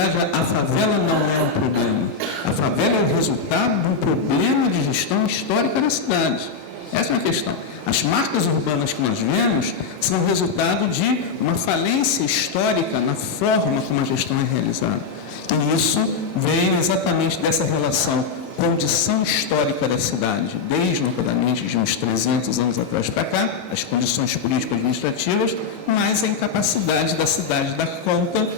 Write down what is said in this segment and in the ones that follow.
A favela não é um problema. A favela é o resultado de um problema de gestão histórica da cidade. Essa é a questão. As marcas urbanas que nós vemos são resultado de uma falência histórica na forma como a gestão é realizada. E isso vem exatamente dessa relação condição histórica da cidade, desde, notadamente, de uns 300 anos atrás para cá, as condições político-administrativas, mas a incapacidade da cidade dar conta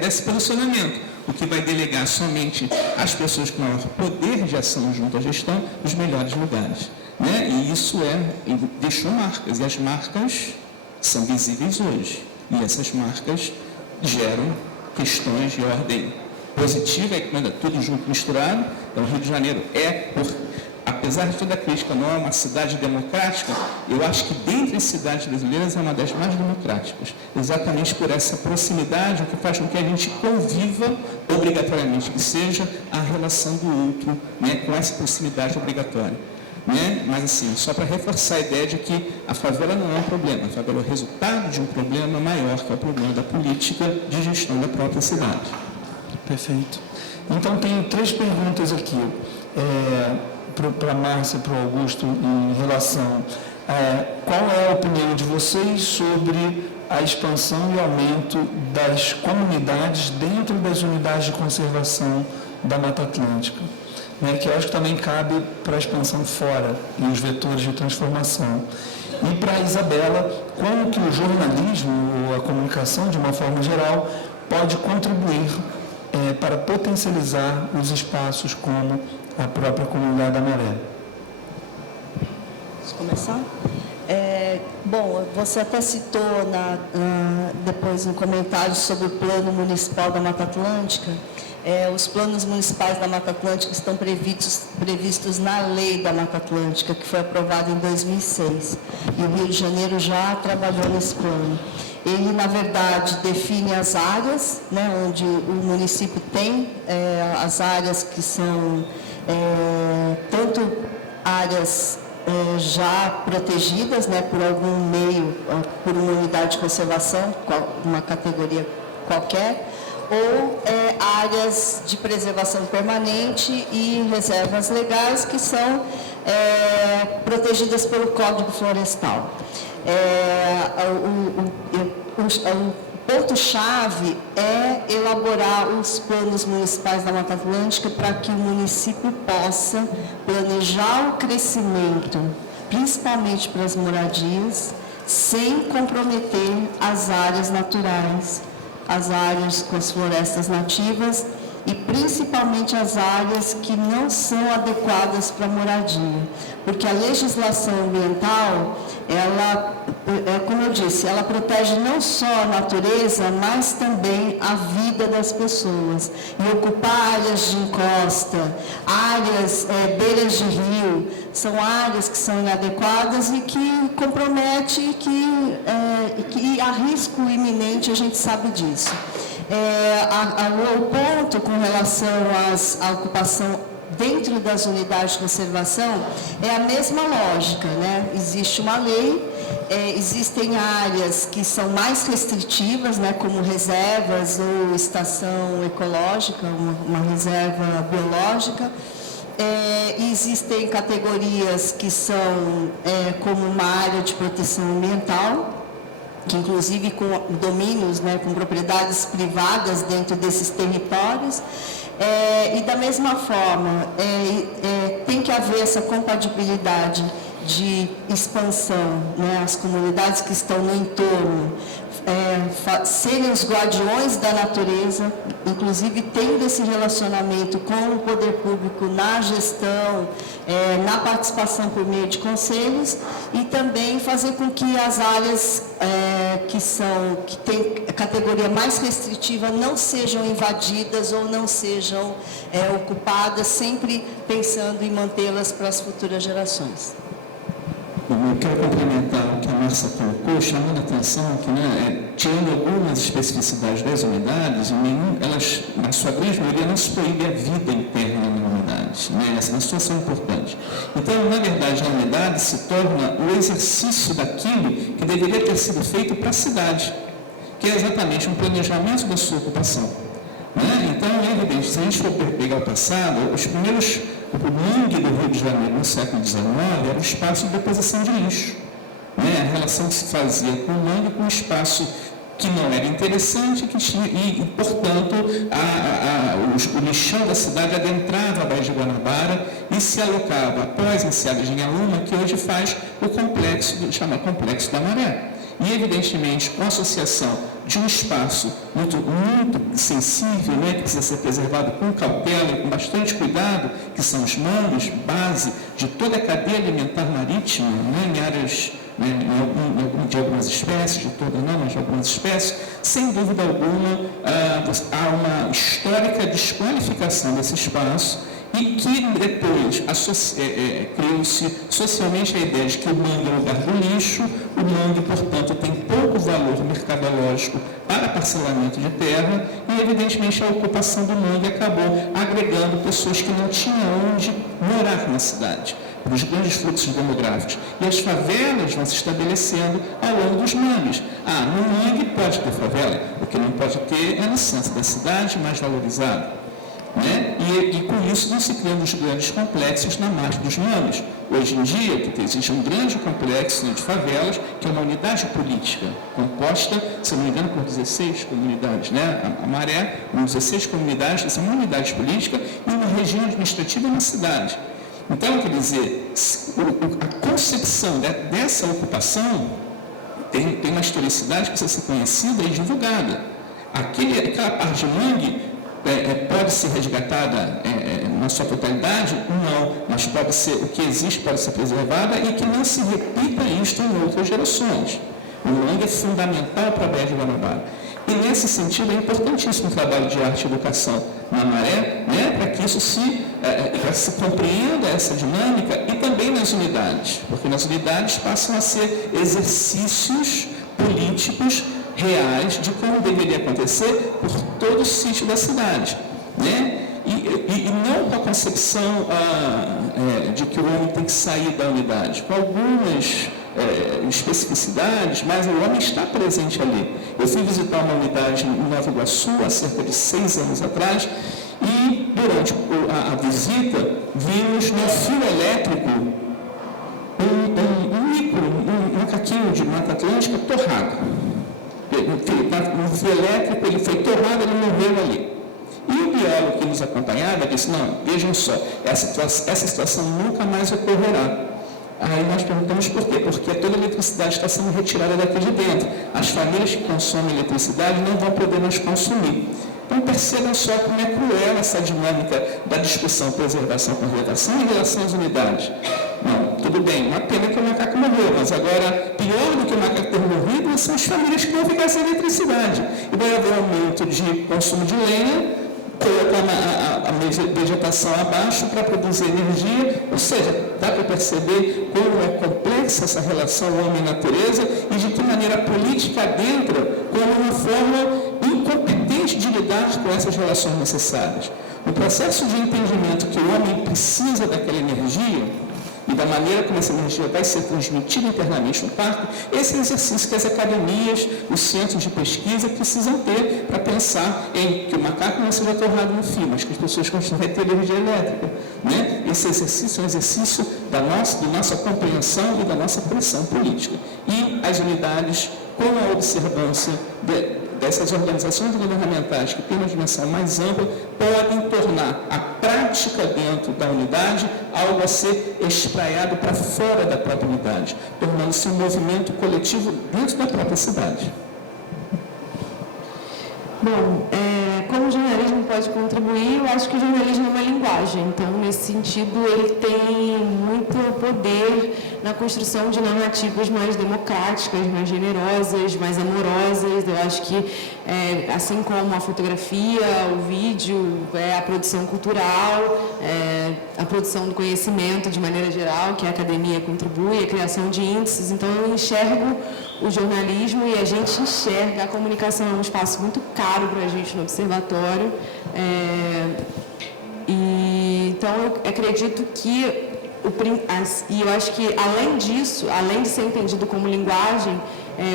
desse posicionamento, o que vai delegar somente às pessoas com maior poder de ação junto à gestão os melhores lugares. Né? E isso deixou marcas, e as marcas são visíveis hoje. E essas marcas geram questões de ordem positiva, tudo junto, misturado. Então, o Rio de Janeiro apesar de toda a crítica, não é uma cidade democrática, eu acho que dentre as cidades brasileiras é uma das mais democráticas, exatamente por essa proximidade, o que faz com que a gente conviva obrigatoriamente, que seja a relação do outro, né, com essa proximidade obrigatória. Né? Mas, assim, só para reforçar a ideia de que a favela não é um problema, a favela é o resultado de um problema maior, que é o problema da política de gestão da própria cidade. Perfeito. Então, tenho 3 perguntas aqui para a Márcia e para o Augusto em relação qual é a opinião de vocês sobre a expansão e aumento das comunidades dentro das unidades de conservação da Mata Atlântica, né, que eu acho que também cabe para a expansão fora e os vetores de transformação. E para a Isabela, como que o jornalismo ou a comunicação, de uma forma geral, pode contribuir para potencializar os espaços como a própria Comunidade da Maré. Posso começar? Bom, você até citou depois um comentário sobre o Plano Municipal da Mata Atlântica. Os planos municipais da Mata Atlântica estão previstos na Lei da Mata Atlântica, que foi aprovada em 2006. E o Rio de Janeiro já trabalhou nesse plano. Ele, na verdade, define as áreas, né, onde o município tem as áreas que são tanto áreas já protegidas, né, por algum meio, por uma unidade de conservação, uma categoria qualquer, ou áreas de preservação permanente e reservas legais que são protegidas pelo Código Florestal. O ponto-chave é elaborar os planos municipais da Mata Atlântica para que o município possa planejar o crescimento, principalmente para as moradias, sem comprometer as áreas naturais, as áreas com as florestas nativas e principalmente as áreas que não são adequadas para moradia. Porque a legislação ambiental, ela, como eu disse, ela protege não só a natureza, mas também a vida das pessoas. E ocupar áreas de encosta, áreas, beiras de rio, são áreas que são inadequadas e que comprometem, que há risco iminente, a gente sabe disso. O ponto com relação à ocupação dentro das unidades de conservação é a mesma lógica, né? Existe uma lei, existem áreas que são mais restritivas, né, como reservas ou estação ecológica, uma reserva biológica. Existem categorias que são como uma área de proteção ambiental, que inclusive com domínios, né, com propriedades privadas dentro desses territórios, e da mesma forma tem que haver essa compatibilidade de expansão, né, as comunidades que estão no entorno serem os guardiões da natureza, inclusive tendo esse relacionamento com o poder público na gestão, na participação por meio de conselhos, e também fazer com que as áreas que têm categoria mais restritiva não sejam invadidas ou não sejam ocupadas, sempre pensando em mantê-las para as futuras gerações. Bom, eu quero complementar o que a Márcia colocou, chamando a atenção que, tirando algumas especificidades das unidades, elas, na sua grande maioria, não se proíbe a vida interna na unidade. Né? Essa é uma situação importante. Então, na verdade, a unidade se torna o exercício daquilo que deveria ter sido feito para a cidade, que é exatamente um planejamento da sua ocupação. se a gente for pegar o passado, o mangue do Rio de Janeiro no século XIX era um espaço de deposição de lixo. A relação que se fazia com o mangue com um espaço que não era interessante e portanto, o lixão da cidade adentrava a Baía de Guanabara e se alocava após a enseada de Inhaluma, que hoje faz o complexo, chama Complexo da Maré. E, evidentemente, com a associação de um espaço muito sensível, que precisa ser preservado com cautela e com bastante cuidado, que são os mangues, base de toda a cadeia alimentar marítima, em áreas de algumas espécies, de toda não, mas de algumas espécies, sem dúvida alguma, há uma histórica desqualificação desse espaço e que depois criou-se socialmente a ideia de que o mangue é o lugar do lixo, o mangue, portanto, tem pouco valor mercadológico para parcelamento de terra e, evidentemente, a ocupação do mangue acabou agregando pessoas que não tinham onde morar na cidade, os grandes fluxos demográficos. E as favelas vão se estabelecendo ao longo dos mangues. No mangue pode ter favela, o que não pode ter é a licença da cidade mais valorizada. E com isso não se criam os grandes complexos na margem dos mangues. Hoje em dia, existe um grande complexo de favelas, que é uma unidade política, composta, se não me engano, por 16 comunidades. A Maré, 16 comunidades, são uma unidade política e uma região administrativa na cidade. Então, quer dizer, a concepção dessa ocupação tem uma historicidade que precisa ser conhecida e divulgada. Aquela parte de mangue pode ser resgatada na sua totalidade? Não, mas o que existe pode ser preservada e que não se repita isto em outras gerações. O mangue é fundamental para a Baía de Guanabara. E, nesse sentido, é importantíssimo o trabalho de arte e educação na Maré, para que isso se compreenda essa dinâmica e também nas unidades, porque nas unidades passam a ser exercícios políticos reais de como deveria acontecer por todo o sítio da cidade. E não com a concepção de que o homem tem que sair da unidade, com algumas especificidades, mas o homem está presente ali. Eu fui visitar uma unidade em Nova Iguaçu há cerca de 6 anos atrás e, durante a visita, vimos no fio elétrico um macaquinho de Mata Atlântica torrado. No fio elétrico, ele foi torrado, ele morreu ali. E o biólogo que nos acompanhava disse, não, vejam só, essa situação nunca mais ocorrerá. Aí nós perguntamos por quê? Porque toda a eletricidade está sendo retirada daqui de dentro. As famílias que consomem eletricidade não vão poder mais consumir. Então percebam só como é cruel essa dinâmica da discussão preservação-conservação em relação às unidades. Não, tudo bem, uma pena que o macaco morreu, mas agora, pior do que o macaco ter morrido são as famílias que vão ficar sem eletricidade. E vai haver um aumento de consumo de lenha, colocar a vegetação abaixo para produzir energia, ou seja, dá para perceber como é complexa essa relação homem-natureza e de que maneira a política adentra como uma forma incompetente de lidar com essas relações necessárias. O processo de entendimento que o homem precisa daquela energia e da maneira como essa energia vai ser transmitida internamente no parque, esse é o exercício que as academias, os centros de pesquisa precisam ter para pensar em que o macaco não seja torrado no fio, mas que as pessoas continuem a ter energia elétrica. Esse exercício é um exercício da nossa compreensão e da nossa pressão política. E as unidades, com a observância dessas organizações governamentais que têm uma dimensão mais ampla, podem tornar a prática dentro da unidade algo a ser espraiado para fora da própria unidade, tornando-se um movimento coletivo dentro da própria cidade. Bom, como o jornalismo pode contribuir, eu acho que o jornalismo é uma linguagem, então, nesse sentido, ele tem muito poder na construção de narrativas mais democráticas, mais generosas, mais amorosas. Eu acho que, assim como a fotografia, o vídeo, a produção cultural, a produção do conhecimento de maneira geral, que a academia contribui, a criação de índices, então eu enxergo o jornalismo e a gente enxerga a comunicação, é um espaço muito caro para a gente no observatório. Então, eu acredito que, e eu acho que, além disso, além de ser entendido como linguagem,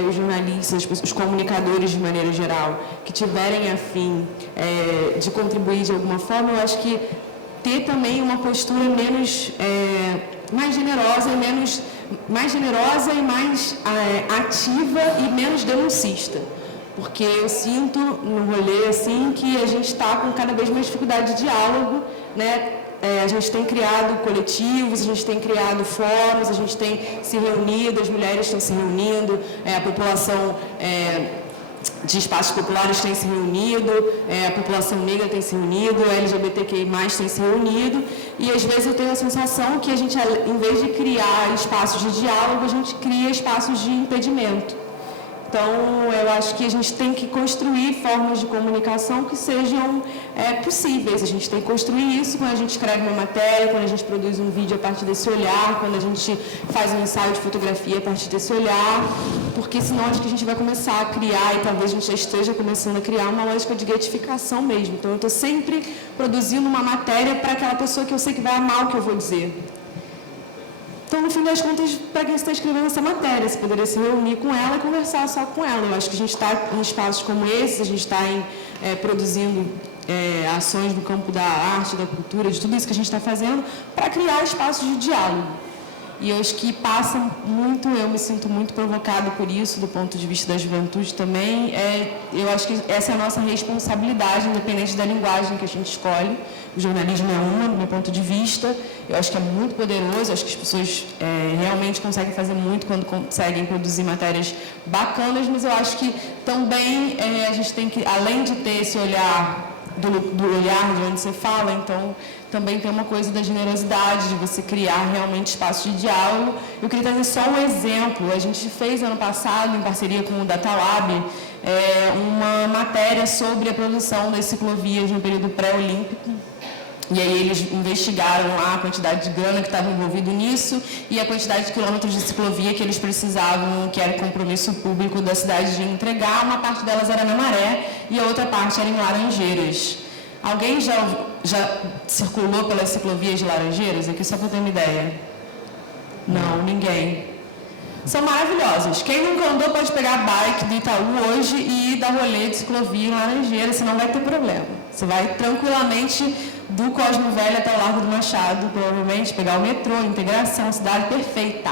os jornalistas, os comunicadores de maneira geral, que tiverem a fim de contribuir de alguma forma, eu acho que ter também uma postura mais generosa e mais ativa e menos denuncista. Porque eu sinto no rolê assim que a gente está com cada vez mais dificuldade de diálogo, né? A gente tem criado coletivos, a gente tem criado fóruns, a gente tem se reunido, as mulheres estão se reunindo, a população de espaços populares tem se reunido, a população negra tem se reunido, a LGBTQI+, tem se reunido, e às vezes eu tenho a sensação que a gente, em vez de criar espaços de diálogo, a gente cria espaços de impedimento. Então, eu acho que a gente tem que construir formas de comunicação que sejam possíveis. A gente tem que construir isso quando a gente escreve uma matéria, quando a gente produz um vídeo a partir desse olhar, quando a gente faz um ensaio de fotografia a partir desse olhar, porque senão acho que a gente vai começar a criar, e talvez a gente já esteja começando a criar uma lógica de gratificação mesmo. Então, eu estou sempre produzindo uma matéria para aquela pessoa que eu sei que vai amar o que eu vou dizer. Então, no fim das contas, para quem está escrevendo essa matéria, você poderia se reunir com ela e conversar só com ela. Eu acho que a gente está em espaços como esse, a gente está produzindo ações no campo da arte, da cultura, de tudo isso que a gente está fazendo, para criar espaços de diálogo. E eu acho que passa muito, eu me sinto muito provocado por isso, do ponto de vista da juventude também. Eu acho que essa é a nossa responsabilidade, independente da linguagem que a gente escolhe. O jornalismo é do meu ponto de vista. Eu acho que é muito poderoso, acho que as pessoas realmente conseguem fazer muito quando conseguem produzir matérias bacanas, mas eu acho que também a gente tem que, além de ter esse olhar, do olhar de onde você fala, então também tem uma coisa da generosidade, de você criar realmente espaços de diálogo. Eu queria trazer só um exemplo. A gente fez ano passado, em parceria com o Datalab, uma matéria sobre a produção das ciclovias no período pré-olímpico. E aí eles investigaram lá a quantidade de grana que estava envolvido nisso e a quantidade de quilômetros de ciclovia que eles precisavam, que era o compromisso público da cidade de entregar. Uma parte delas era na Maré e a outra parte era em Laranjeiras. Alguém já circulou pelas ciclovias de Laranjeiras? Aqui só para ter uma ideia. Não, ninguém. São maravilhosas. Quem nunca andou pode pegar a bike do Itaú hoje e ir dar rolê de ciclovia em Laranjeiras, você não vai ter problema. Você vai tranquilamente do Cosmo Velho até o Largo do Machado, provavelmente pegar o metrô, integração, cidade perfeita.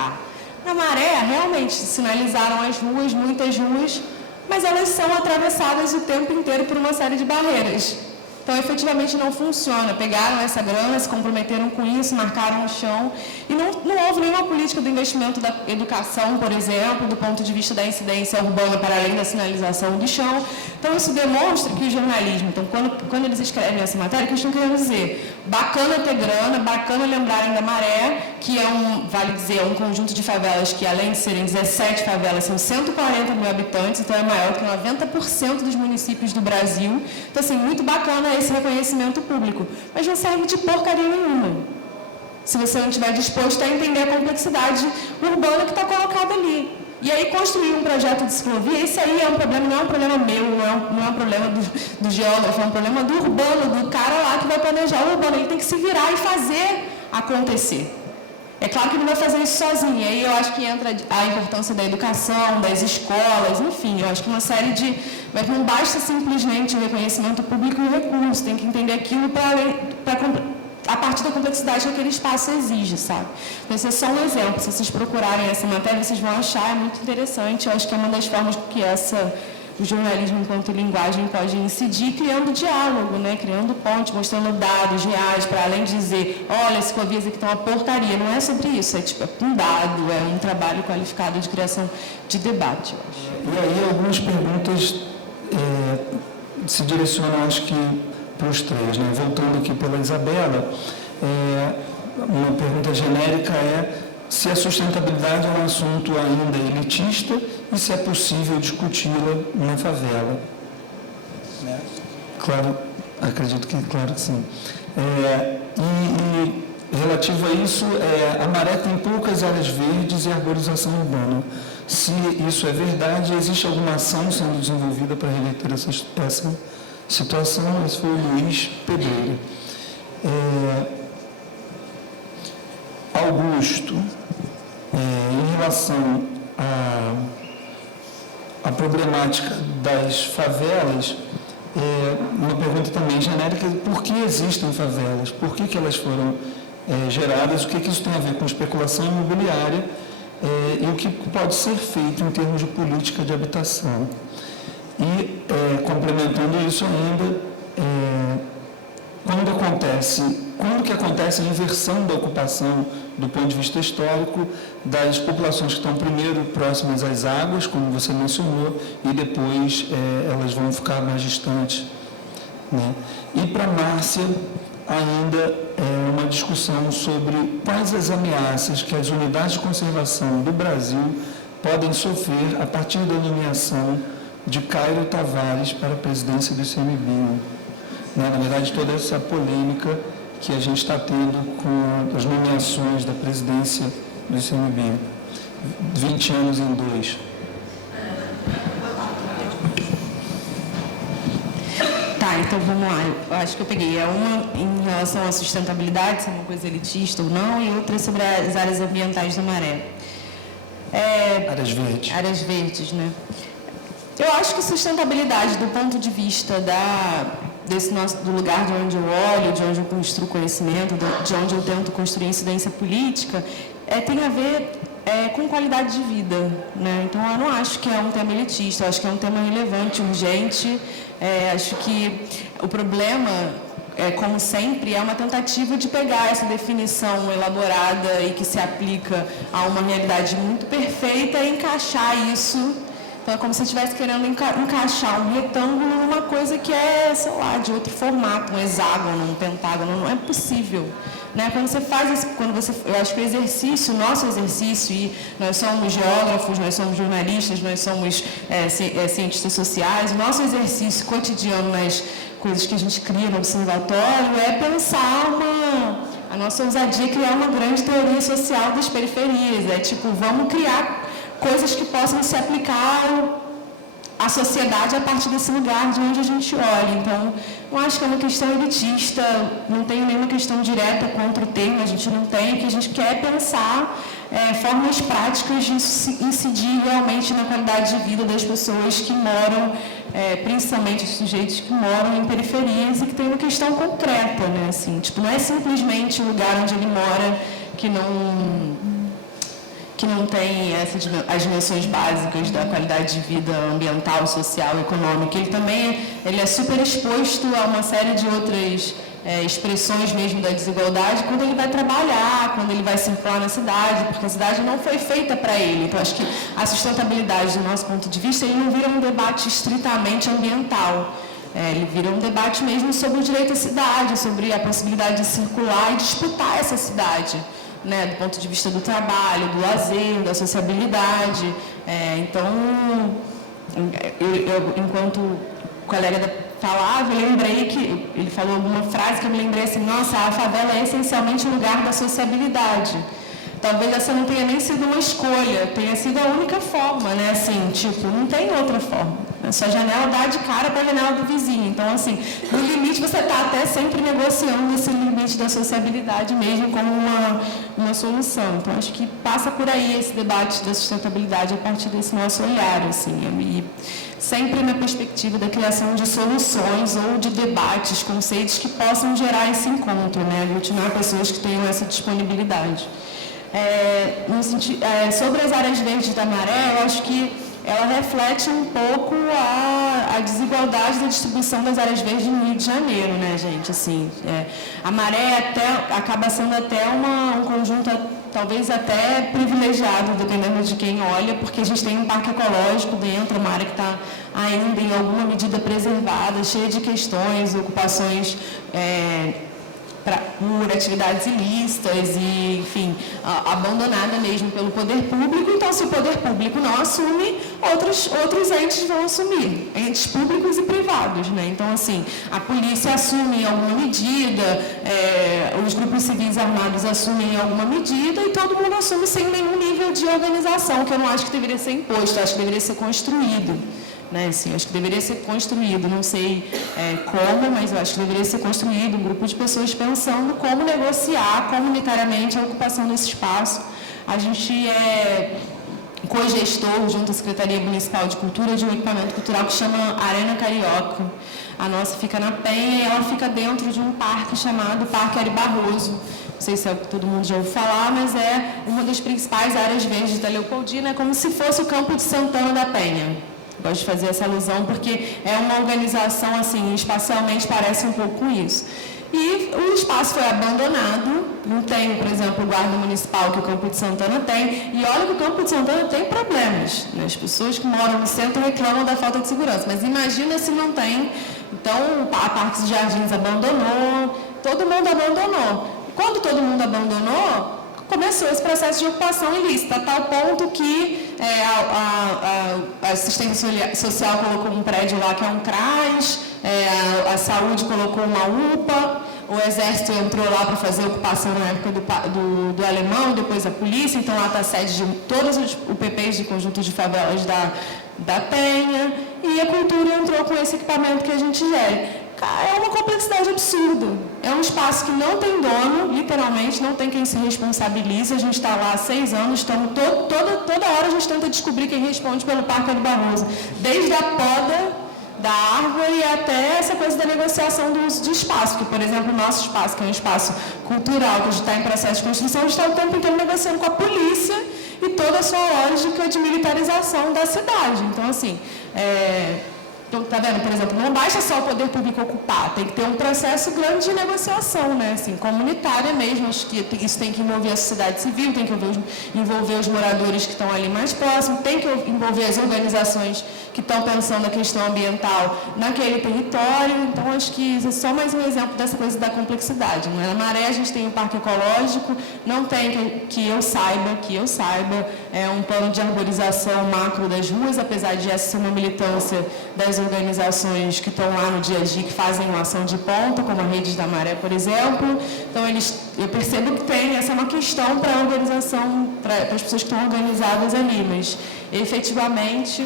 Na Maré, realmente, sinalizaram as ruas, muitas ruas, mas elas são atravessadas o tempo inteiro por uma série de barreiras. Então, efetivamente, não funciona. Pegaram essa grana, se comprometeram com isso, marcaram o chão. E não houve nenhuma política do investimento da educação, por exemplo, do ponto de vista da incidência urbana, para além da sinalização do chão. Então, isso demonstra que o jornalismo, então, quando eles escrevem essa matéria, o que eles estão querendo dizer? Bacana ter grana, bacana lembrarem da Maré, que é vale dizer, um conjunto de favelas que, além de serem 17 favelas, são 140 mil habitantes, então é maior que 90% dos municípios do Brasil. Então, assim, muito bacana esse reconhecimento público, mas não serve de porcaria nenhuma, se você não estiver disposto a entender a complexidade urbana que está colocada ali. E aí construir um projeto de ciclovia, esse aí é um problema, não é um problema meu, não é um problema do geógrafo, é um problema do urbano, do cara lá que vai planejar o urbano, ele tem que se virar e fazer acontecer. É claro que ele não vai fazer isso sozinho, aí eu acho que entra a importância da educação, das escolas, enfim, eu acho que uma série de... Mas não basta simplesmente o reconhecimento público e o recurso, tem que entender aquilo a partir da complexidade que aquele espaço exige, sabe? Então, esse é só um exemplo, se vocês procurarem essa matéria, vocês vão achar, é muito interessante, eu acho que é uma das formas que o jornalismo enquanto linguagem pode incidir, criando diálogo, né? Criando ponte, mostrando dados reais, para além de dizer, olha, as ciclovias aqui estão uma porcaria. Não é sobre isso, é um dado, é um trabalho qualificado de criação de debate, eu acho. E aí algumas perguntas se direcionam, acho que, para os três, né? Voltando aqui pela Isabela, uma pergunta genérica se a sustentabilidade é um assunto ainda elitista e se é possível discuti-la na favela. Claro, acredito que claro que sim. E relativo a isso, a Maré tem poucas áreas verdes e arborização urbana. Se isso é verdade, existe alguma ação sendo desenvolvida para reverter essa situação? Esse foi o Luiz Pedreira. Augusto, em relação à problemática das favelas, uma pergunta também genérica: por que existem favelas? Por que elas foram geradas? O que isso tem a ver com especulação imobiliária e o que pode ser feito em termos de política de habitação? E, complementando isso ainda, quando que acontece a inversão da ocupação do ponto de vista histórico das populações que estão primeiro próximas às águas, como você mencionou, e depois elas vão ficar mais distantes, né? E para Márcia, ainda uma discussão sobre quais as ameaças que as unidades de conservação do Brasil podem sofrer a partir da nomeação de Cairo Tavares para a presidência do ICMBio. Na verdade, toda essa polêmica que a gente está tendo com as nomeações da presidência do ICMBio. 20 anos em 2. Tá, então vamos lá. Eu acho que eu peguei. Uma em relação à sustentabilidade, se é uma coisa elitista ou não, e outra sobre as áreas ambientais da Maré. Áreas verdes. Áreas verdes, né? Eu acho que sustentabilidade, do ponto de vista do lugar de onde eu olho, de onde eu construo conhecimento, de onde eu tento construir incidência política, tem a ver com qualidade de vida, né? Então, eu não acho que é um tema elitista, eu acho que é um tema relevante, urgente. Acho que o problema, como sempre, é uma tentativa de pegar essa definição elaborada e que se aplica a uma realidade muito perfeita e encaixar isso. Então, é como se estivesse querendo encaixar um retângulo numa coisa que é, sei lá, de outro formato, um hexágono, um pentágono. Não é possível, né? Quando você faz isso, eu acho que o exercício, o nosso exercício, e nós somos geógrafos, nós somos jornalistas, nós somos cientistas sociais, o nosso exercício cotidiano nas coisas que a gente cria no observatório é pensar a nossa ousadia, criar uma grande teoria social das periferias. É tipo, vamos criar coisas que possam se aplicar à sociedade a partir desse lugar de onde a gente olha. Então, não acho que é uma questão elitista, não tenho nenhuma questão direta contra o termo, a gente não tem, o que a gente quer é pensar formas práticas de incidir realmente na qualidade de vida das pessoas que moram, principalmente os sujeitos que moram em periferias e que tem uma questão concreta, né? Assim, tipo, não é simplesmente o lugar onde ele mora que não tem as dimensões básicas da qualidade de vida ambiental, social, econômica. Ele é super exposto a uma série de outras expressões mesmo da desigualdade quando ele vai trabalhar, quando ele vai circular na cidade, porque a cidade não foi feita para ele. Então, acho que a sustentabilidade, do nosso ponto de vista, ele não vira um debate estritamente ambiental. Ele vira um debate mesmo sobre o direito à cidade, sobre a possibilidade de circular e disputar essa cidade, né, do ponto de vista do trabalho, do lazer, da sociabilidade. Então, enquanto o colega falava, eu lembrei que ele falou alguma frase que eu me lembrei assim: nossa, a favela é essencialmente um lugar da sociabilidade. Talvez essa não tenha nem sido uma escolha, tenha sido a única forma, né? Assim, tipo, não tem outra forma. A sua janela dá de cara para a janela do vizinho. Então, assim, no limite você está até sempre negociando esse limite da sociabilidade mesmo como uma solução. Então, acho que passa por aí esse debate da sustentabilidade a partir desse nosso olhar, assim, e sempre na perspectiva da criação de soluções ou de debates, conceitos que possam gerar esse encontro, né? Aglutinar pessoas que tenham essa disponibilidade. Sobre as áreas verdes da Maré, eu acho que ela reflete um pouco a desigualdade da distribuição das áreas verdes no Rio de Janeiro, né, gente? Assim, a Maré acaba sendo até um conjunto talvez até privilegiado, dependendo de quem olha, porque a gente tem um parque ecológico dentro, uma área que está ainda em alguma medida preservada, cheia de questões, ocupações por atividades ilícitas e, enfim, abandonada mesmo pelo poder público. Então, se o poder público não assume, outros entes vão assumir, entes públicos e privados, né? Então, assim, a polícia assume em alguma medida, os grupos civis armados assumem em alguma medida e todo mundo assume sem nenhum nível de organização, que eu não acho que deveria ser imposto, acho que deveria ser construído. Né, assim, acho que deveria ser construído, não sei como, mas eu acho que deveria ser construído um grupo de pessoas pensando como negociar comunitariamente a ocupação desse espaço. A gente co-gestor, junto à Secretaria Municipal de Cultura, de um equipamento cultural que chama Arena Carioca. A nossa fica na Penha e ela fica dentro de um parque chamado Parque Ari Barroso. Não sei se é o que todo mundo já ouviu falar, mas é uma das principais áreas verdes da Leopoldina, é como se fosse o Campo de Santana da Penha. Gosto de fazer essa alusão porque é uma organização, assim, espacialmente parece um pouco com isso. E o espaço foi abandonado, não tem, por exemplo, o guarda municipal que o Campo de Santana tem, e olha que o Campo de Santana tem problemas, né? As pessoas que moram no centro reclamam da falta de segurança, mas imagina se não tem. Então, a Parques e Jardins abandonou, todo mundo abandonou. Quando todo mundo abandonou, começou esse processo de ocupação ilícita, a tal ponto que a assistência social colocou um prédio lá que é um CRAS, a saúde colocou uma UPA, o Exército entrou lá para fazer ocupação na época do Alemão, depois a polícia, então lá está a sede de todos os UPPs de conjuntos de favelas da Penha, e a cultura entrou com esse equipamento que a gente gera. É uma complexidade absurda. É um espaço que não tem dono, literalmente, não tem quem se responsabilize. A gente está lá há 6 anos, estamos toda hora a gente tenta descobrir quem responde pelo Parque Ari Barroso. Desde a poda da árvore até essa coisa da negociação do uso de espaço. Que, por exemplo, o nosso espaço, que é um espaço cultural, que a gente está em processo de construção, a gente está o tempo inteiro negociando com a polícia e toda a sua lógica de militarização da cidade. Então, assim... Então, tá vendo, por exemplo, não basta só o poder público ocupar, tem que ter um processo grande de negociação, né, assim, comunitária mesmo, acho que isso tem que envolver a sociedade civil, tem que envolver os moradores que estão ali mais próximos, tem que envolver as organizações que estão pensando a questão ambiental naquele território. Então, acho que isso é só mais um exemplo dessa coisa da complexidade. Na Maré a gente tem um parque ecológico, não tem, que eu saiba, um plano de arborização macro das ruas, apesar de essa ser uma militância das organizações que estão lá no dia a dia, que fazem uma ação de ponta, como a Redes da Maré, por exemplo. Então, eu percebo que essa é uma questão para a organização, para as pessoas que estão organizadas ali, mas efetivamente,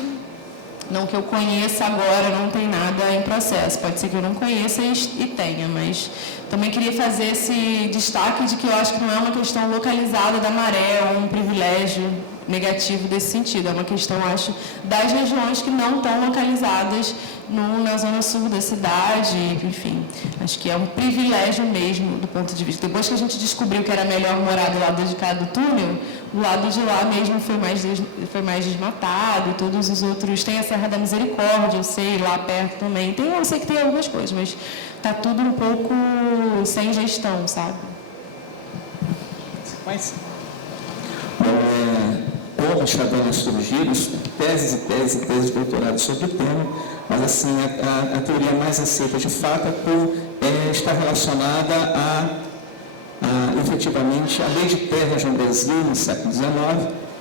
não que eu conheça agora, não tem nada em processo. Pode ser que eu não conheça e tenha, mas também queria fazer esse destaque de que eu acho que não é uma questão localizada da Maré, ou um privilégio negativo desse sentido. É uma questão, acho, das regiões que não estão localizadas na zona sul da cidade, enfim. Acho que é um privilégio mesmo, do ponto de vista. Depois que a gente descobriu que era melhor morar do lado de cá do túnel, o lado de lá mesmo foi mais desmatado, e todos os outros... Tem a Serra da Misericórdia, eu sei, lá perto também. Eu sei que tem algumas coisas, mas está tudo um pouco sem gestão, sabe? Mas... como está dando a surgir, teses de doutorado sobre o tema, mas assim, a teoria mais aceita de fato está relacionada efetivamente, a lei de terras no Brasil, no século XIX,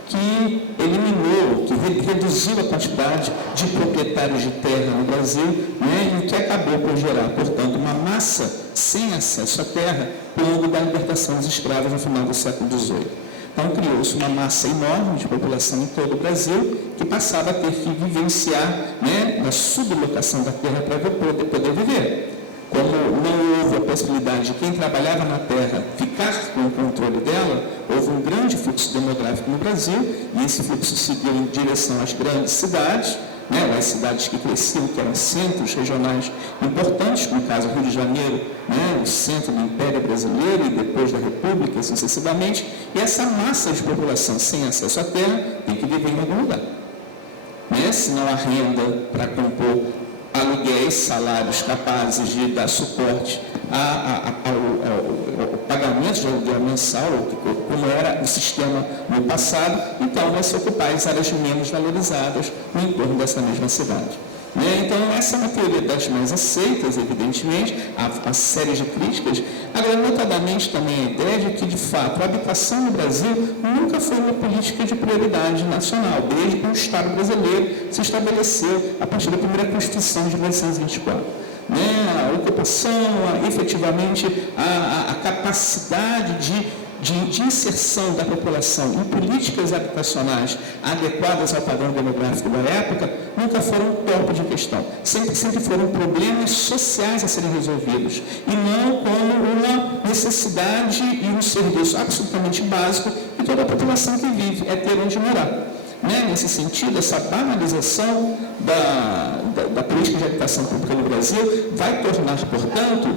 que eliminou, que reduziu a quantidade de proprietários de terra no Brasil, né, e que acabou por gerar, portanto, uma massa sem acesso à terra ao longo da libertação dos escravos no final do século XVIII. Então, criou-se uma massa enorme de população em todo o Brasil, que passava a ter que vivenciar, né, a sublocação da terra para poder viver. Como não houve a possibilidade de quem trabalhava na terra ficar com o controle dela, houve um grande fluxo demográfico no Brasil, e esse fluxo seguiu em direção às grandes cidades, né, as cidades que cresciam, que eram centros regionais importantes, como no caso Rio de Janeiro, né, o centro do Império Brasileiro e depois da República, sucessivamente, e essa massa de população sem acesso à terra tem que viver em algum lugar. Né, se não há renda para compor aluguéis, salários capazes de dar suporte ao pagamento de aluguel mensal, como era o sistema no passado, então vai se ocupar as áreas menos valorizadas no entorno dessa mesma cidade. Então, essa é uma teoria das mais aceitas, evidentemente, há séries de críticas. Agora, notadamente, também a ideia de que, de fato, a habitação no Brasil nunca foi uma política de prioridade nacional, desde que o Estado brasileiro se estabeleceu a partir da primeira Constituição de 1924. A ocupação, efetivamente, a capacidade de inserção da população em políticas habitacionais adequadas ao padrão demográfico da época, nunca foram um topo de questão. Sempre foram problemas sociais a serem resolvidos, e não como uma necessidade e um serviço absolutamente básico que toda a população que vive, é ter onde morar. né, nesse sentido, essa banalização da política de habitação pública no Brasil vai tornar, portanto,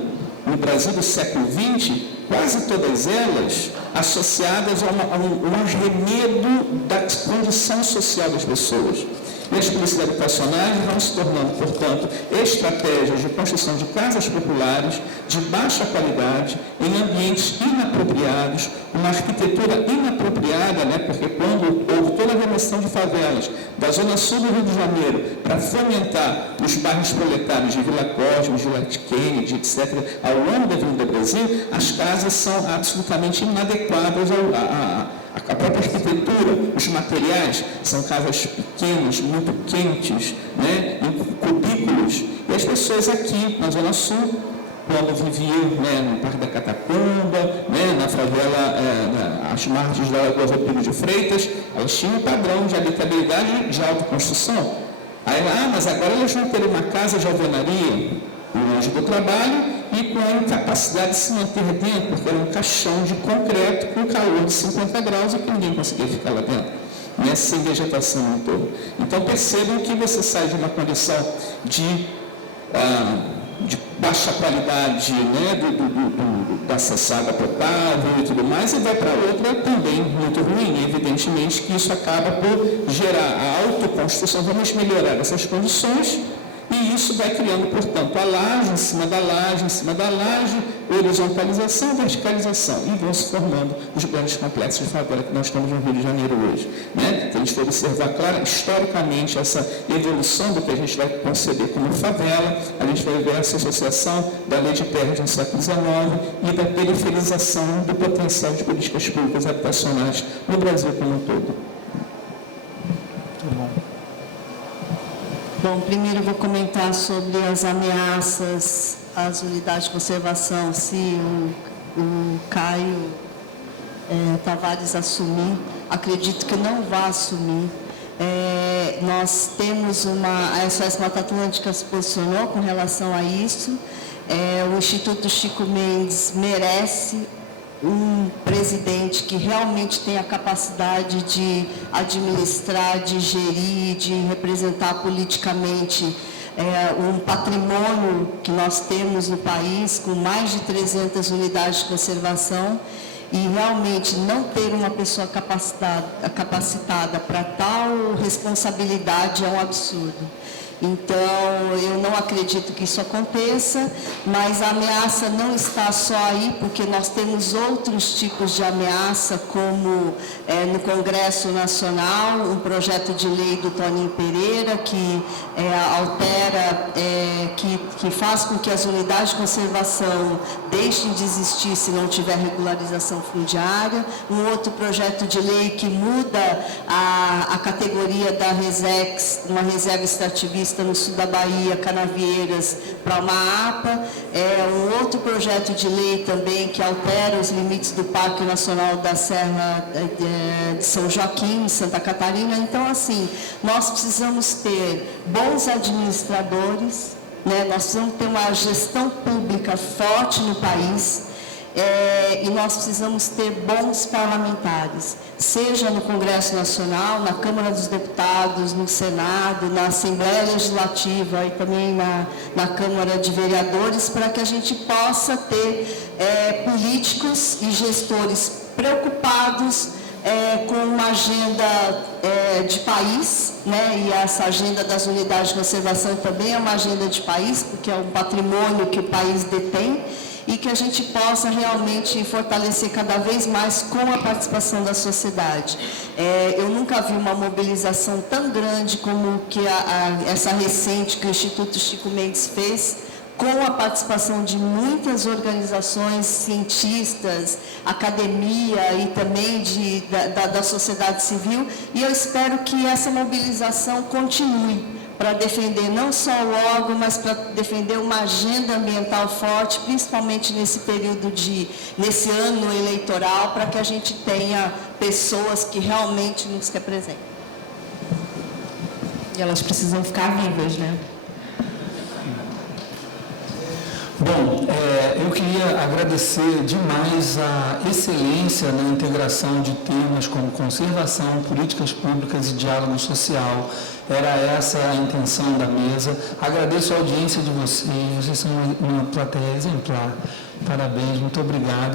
no Brasil do século XX, quase todas elas associadas a um arremedo da condição social das pessoas. E as políticas habitacionais vão se tornando, portanto, estratégias de construção de casas populares de baixa qualidade, em ambientes inapropriados, uma arquitetura inapropriada, né, porque quando houve toda a remoção de favelas da zona sul do Rio de Janeiro para fomentar os bairros proletários de Vila Cosmos, de Vila Kennedy, etc., ao longo da Avenida Brasil, as casas são absolutamente inadequadas à própria arquitetura. Os materiais são casas pequenas, muito quentes, né, em cubículos, e as pessoas aqui na Zona Sul, quando viviam, né, no Parque da Catacumba, né, na favela, às margens da Lagoa Rodrigo de Freitas, elas tinham um padrão de habitabilidade de autoconstrução. Aí, mas agora elas vão ter uma casa de alvenaria, longe do trabalho, e com a incapacidade de se manter dentro, porque era um caixão de concreto com calor de 50 graus e que ninguém conseguia ficar lá dentro, né, sem vegetação no entorno. Então percebam que você sai de uma condição de baixa qualidade, né, da acessada potável e tudo mais, e vai para outra também muito ruim. Evidentemente que isso acaba por gerar a autoconstrução. Vamos melhorar essas condições, e isso vai criando, portanto, a laje em cima da laje, em cima da laje, horizontalização, verticalização, e vão se formando os grandes complexos de favela que nós estamos no Rio de Janeiro hoje, né? Se a gente for observar, claro, historicamente, essa evolução do que a gente vai conceber como favela, a gente vai ver essa associação da lei de terras no século XIX e da periferização do potencial de políticas públicas habitacionais no Brasil como um todo. Bom, primeiro eu vou comentar sobre as ameaças às unidades de conservação, se o Caio Tavares assumir. Acredito que não vai assumir. Nós temos a SOS Mata Atlântica se posicionou com relação a isso. O Instituto Chico Mendes merece um presidente que realmente tem a capacidade de administrar, de gerir, de representar politicamente um patrimônio que nós temos no país, com mais de 300 unidades de conservação, e realmente não ter uma pessoa capacitada para tal responsabilidade é um absurdo. Então, eu não acredito que isso aconteça, mas a ameaça não está só aí, porque nós temos outros tipos de ameaça, como no Congresso Nacional, um projeto de lei do Toninho Pereira, que altera, que faz com que as unidades de conservação deixem de existir se não tiver regularização fundiária, um outro projeto de lei que muda a categoria da RESEX, uma reserva extrativista no sul da Bahia, Canavieiras, para uma APA, um outro projeto de lei também que altera os limites do Parque Nacional da Serra de São Joaquim, em Santa Catarina. Então, assim, nós precisamos ter bons administradores, né? Nós precisamos ter uma gestão pública forte no país, e nós precisamos ter bons parlamentares, seja no Congresso Nacional, na Câmara dos Deputados, no Senado, na Assembleia Legislativa e também na Câmara de Vereadores, para que a gente possa ter políticos e gestores preocupados com uma agenda de país, né? E essa agenda das unidades de conservação também é uma agenda de país, porque é um patrimônio que o país detém, e que a gente possa realmente fortalecer cada vez mais com a participação da sociedade. Eu nunca vi uma mobilização tão grande como que essa recente que o Instituto Chico Mendes fez, com a participação de muitas organizações, cientistas, academia e também da sociedade civil, e eu espero que essa mobilização continue, para defender não só o órgão, mas para defender uma agenda ambiental forte, principalmente nesse período nesse ano eleitoral, para que a gente tenha pessoas que realmente nos representem. E elas precisam ficar vivas, né? Bom, eu queria queria agradecer demais a excelência na integração de temas como conservação, políticas públicas e diálogo social. Era essa a intenção da mesa. Agradeço a audiência de vocês são uma plateia exemplar. Parabéns, muito obrigado.